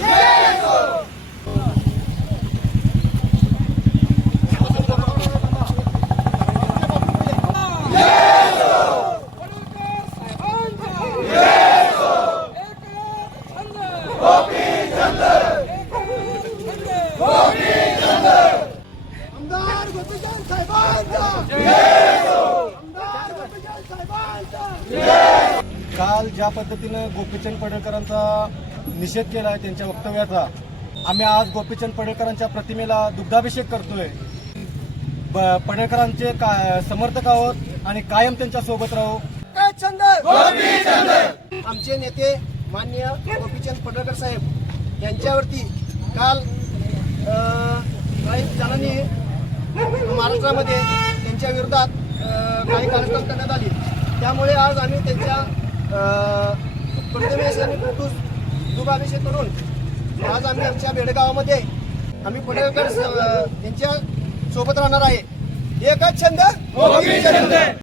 Yes! काल ज्या पद्धतीनं गोपीचंद पडळकरांचा निषेध केला आहे त्यांच्या वक्तव्याचा आम्ही आज गोपीचंद पडळकरांच्या प्रतिमेला दुग्धाभिषेक करतोय. पडळकरांचे समर्थक आहोत आणि कायम त्यांच्यासोबत राहू. आमचे नेते माननीय गोपीचंद पडळकर साहेब यांच्यावरती काल काही जणांनी महाराष्ट्रामध्ये त्यांच्या विरोधात काही कार्यक्रम करण्यात आली. त्यामुळे आज आम्ही त्यांच्या प्रतिमेश प्रतिमेस आणि फोटोस दुभाभिषेक करून आज आम्ही आमच्या बेडगावामध्ये आम्ही पडळकर यांच्या सोबत राहणार आहे. एकच छंद.